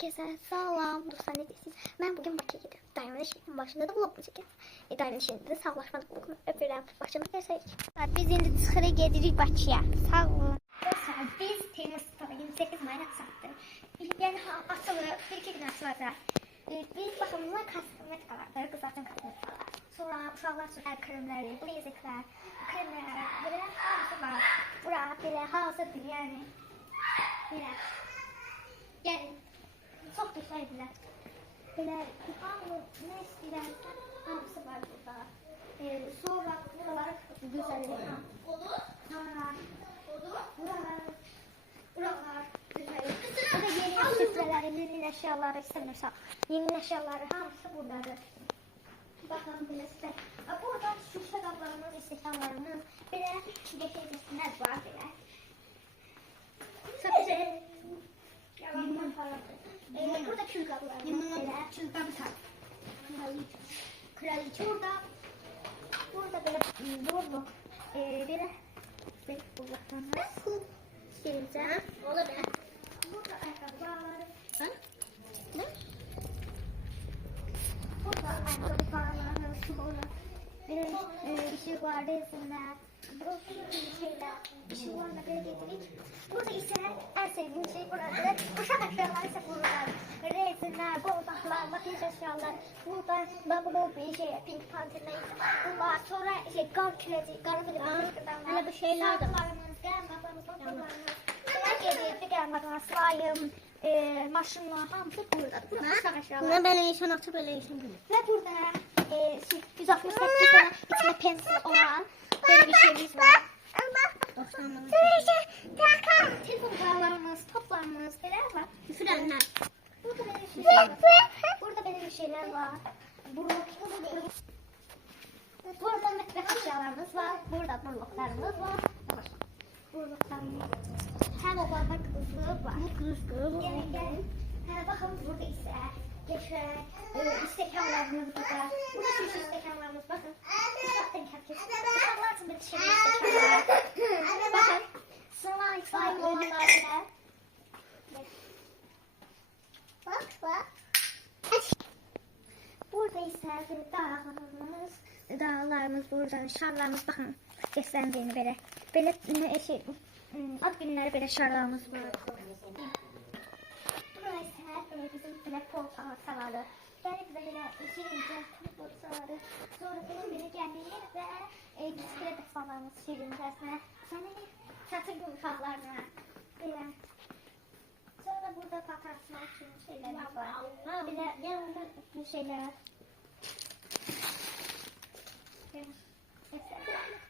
Herkese salam dostlar, ne deyirsiniz? Ben bugün Bakıya gidiyorum. Dayımın işinin başında da vlogunu çəkəcəm. Dayımın işində də sağlaşmadık bugün. Öpürəm. Başımız göstərik. Biz indi çıxırıq gedirik Bakıya. Sağ olun. Dostlar, biz Temmuz 28 mayına çatdıq. Yəni açılır, bir-iki gün açılacaq. Biz baxımızdan kosmetikalar, qızartın kosmetikalar. Sonra uşaqlar üçün əl kremləri, blazerlər, kremlər, belə hamısı var. Bura belə hazırdır, yəni. Belə. Yəni, çox gözəldirlər. Belə, hamı nə istəyirlər, hamısı var burada. Sonra buraları gözəldir. Buralar gözəldir. Burada yeni süfrələri, yeni əşyaları istəmirsə, yeni əşyaları hamısı buradadır. Baxın, belə sizə. Burada süfrə qablarımız, istəkanlarımız, belə geçəcəklər var, belə. Çok güzel. Burada kül kablar. Kül kablar. Kraliçe orada. Burada böyle burluk. Böyle bulluktan var. Geleceğim. Olur be. Burada ayakkabıları. Ne? Burada ayakkabıları. Sonra bir şey var resimler. Bir şey var da böyle getirdik. Burada ise en sevdiğim şey burada. Uşak eşyalar ise burada. Resimler, bardaklar, makyaj eşyalar. Burada bubble bir şey, pink panterler. Bunlar sonra gar küreci, gar küreci. Böyle bir şeyler de var. Gelmeden slime, maşınlar hamısı burada. Uşak eşyalar. Buna böyle işin açıp böyle işin gibi. Ve burada 168 tane içine pencil olan böyle bir şeyimiz var. Telefon paralarımız, toplarımız, neler var? Frenler. Burada böyle bir şeyler var. Burada böyle bir şeyler var. Burada mutfak eşyalarımız var. Burada burluklarımız var. Burluklarımız. Hem o bardak kızlığı var. Gelin gelin. Bakın burada ise geçer. İstekanlarımız burada. Burada şu istekanlarımız bakın. Bakın herkes. Uşaklar için bir şey istekanlar. Bakın. Slime olanlar bile. Bak. Burada ise dağlarımız burada, şarlarımız bakın gösterdiğini böyle. Böyle şey, ad günləri belə şarlarımız var. Burası ise bizim belə portakal saladı. Gəlib bizə belə şirincə turp saladı. Sonra belə gəlir və bisküvi dəsmallarımız şirincəsinə. Sonra çatır yumuşaqlarına. Belə. Sonra burada patatma üçün şeylərimiz var. Belə yanında bir şeylər.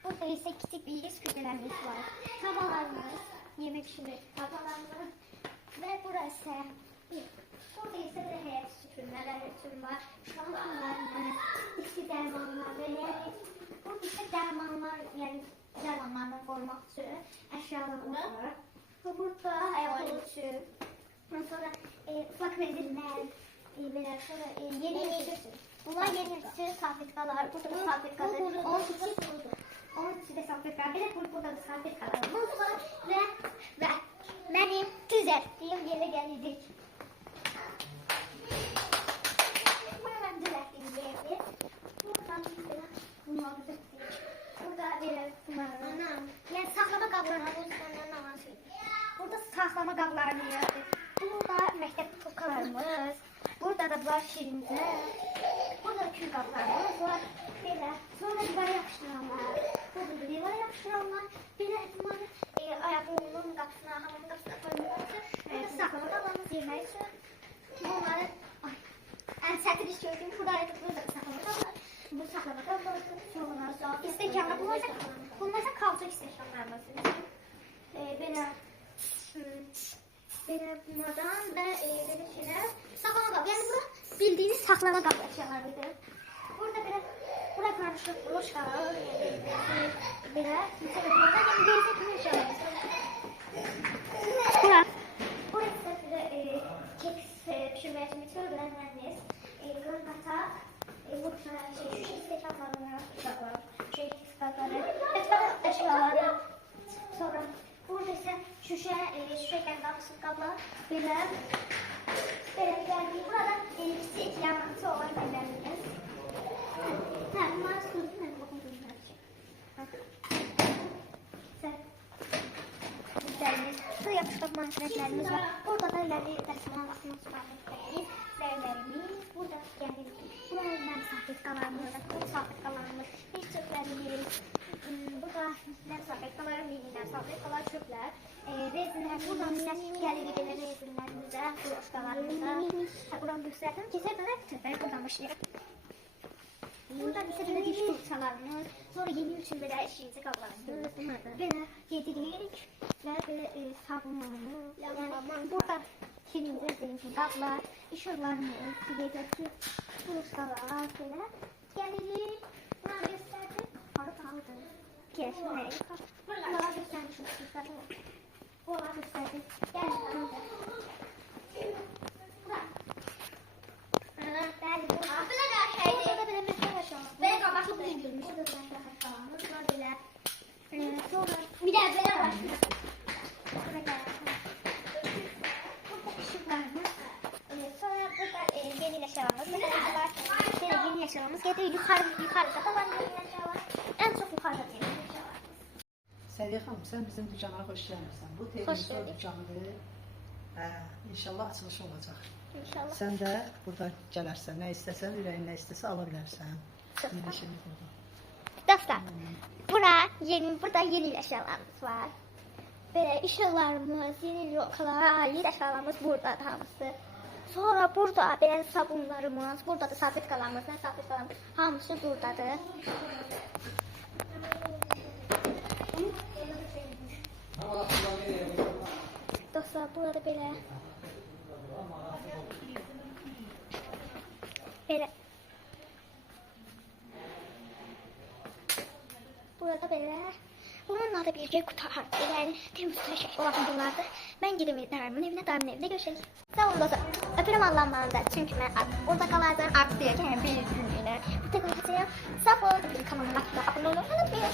Burada ise küçük bir süpürgelerimiz var. Tavalarımız, yemek pişirmek tavalarımız ve burası. Burada ise bir heyet süpürmeler var. Şampuanlarımız, içki dermanlar ve yani burada ise dermanlar, yani dermanlardan korumak için eşyalarımız var. Burada ayakkabı için. Sonra ufak mendiller, böyle sonra yeni bunlar yeni salfetkalar, burada da salfetkalar, onun içi de salfetkalar, bir de burada da salfetkalarımız var ve benim güzel diyeyim yere geldik. Buradan düzelttiğim yerdi. Buradan bunlar burada böyle yani saklama kablarını burada saklama kablarını yaptık. Burada məktəb tokalarımız, burada da var şirincə, burada da kül qablarımız var, belə. Sonra divara yapıştıranlar, burada da divara yapıştıranlar, belə bunları ayaqlarının qapısına, hamamın qapısına koymalarımız, burada saklama qablarımız yemək üçün. Bunları, ən çətin iş gördüyüm, burada da saklama qablar, bu saklama qablarımız, sonra istəkanlar, bunlar ise kalçak istəkanlarımız. Belə. Bunlardan ve böyle şeyler saklama kabı. Yani bu bildiğiniz saklama kabı eşyalarıdır. Burada böyle karışık loşkalar böyle burada yani değişik eşyalarımız. Burası böyle kek pişirmeye için bir tür öğrenmeniz. Gırın katak, bu şey istekanlarına şey istekanları, eşyaları sonra burada ise şüşe kendi kaplar böyle Su yapışkan malzemelerimiz var. Burada da ileri dəsmalımız var. Zərlərimiz. Burada gəlir. Bunlar safetkalarımız. Safetkalarımız. Bir çöplərimiz. Burada safetkalar, minilər, safetkalar, çöplər. Rezinlər. Buradan gəlir gelir rezinlərimizdə. Fırışkalarımızda. Buradan göstərdim. Keserdən çöpləri buradan başlayaq. Burada ise böyle diş fırçalarımız, sonra yeni için böyle eşiğimizi kablarımız, böyle yedirik ve böyle sabunlarımız, yani burada şeyimizi kablar, işırlarımız, bilekli fırçalar böyle gelirik, buna gösterdik, harap aldı, geçmeyi, bunlara göstermişim sizlere, bunlara gösterdik, geldik. Bəli, bu da şeydir. Burada belə məsələ yaşamaq. Belə qabaqlı bildirmiş. Burada da yaşamaq. Sonra belə. Sonra bir də belə var. Burada ışıqlarımız. Sonra burada yeni yaşamamız. Mesela yeni yaşamamız. Gedir yukarıda da var yeni yaşamamız. En çok yukarıda yeni yaşamamız. Sədiyə xanım, sən bizim dükkana xoş gəlmirsən. Bu televizor dükkanıdır. İnşallah açılışı olacaq. İnşallah. Sən də burada gələrsən, nə istəsən, ürəyin nə istəsə ala bilərsən. Yerləşirik burada. Dostlar, burada yeni eşyalarımız var. Böyle işyalarımız, yeni lokalar, yeni eşyalarımız burada hamısı. Sonra burada böyle sabunlarımız, burada da sabitkalarımız, hamısı buradadır. Dostlar, burada böyle burada böyle bununla da birlikte kurtar. Yani temiz şey olan bunlardır. Ben gidip dayımın evine görüşelim. Sağ olun dostlar. Öpürüm Allah'ım çünkü ben orada kalacağım artık diyor ki bir günlüğüne. Bu tek olacağım. Sağ olun. Kanalıma abone olmayı unutmayın.